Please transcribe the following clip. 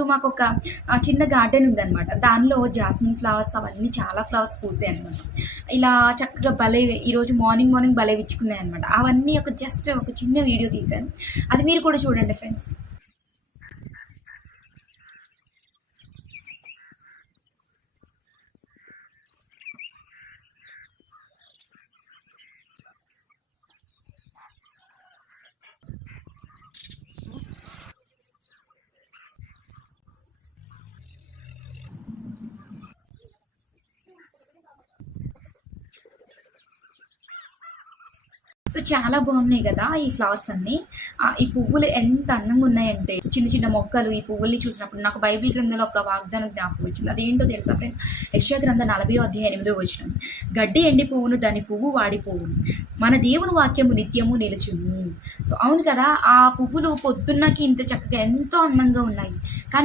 చుట్టూ మాకొక చిన్న గార్డెన్ ఉందనమాట. దానిలో జాస్మిన్ ఫ్లవర్స్ అవన్నీ చాలా ఫ్లవర్స్ పూసాయనమాట. ఇలా చక్కగా భలే ఈరోజు మార్నింగ్ భలే విచ్చుకున్నాయనమాట. అవన్నీ జస్ట్ ఒక చిన్న వీడియో తీశాను. అది మీరు కూడా చూడండి ఫ్రెండ్స్. సో చాలా బాగున్నాయి కదా ఈ ఫ్లవర్స్ అన్నీ. ఈ పువ్వులు ఎంత అందంగా ఉన్నాయంటే, చిన్న చిన్న మొక్కలు ఈ పువ్వుల్ని చూసినప్పుడు నాకు బైబిల్ గ్రంథంలో ఒక వాగ్దానం జ్ఞాపకం వచ్చింది. అదేంటో తెలుసా ఫ్రెండ్స్? యెషయా గ్రంథం 40:8 గడ్డి ఎండి పువ్వును, దాని పువ్వు వాడిపోవును, మన దేవుని వాక్యము నిత్యము నిలుచును. సో అవును కదా, ఆ పువ్వులు పొద్దున్నకి ఇంత చక్కగా ఎంతో అందంగా ఉన్నాయి. కానీ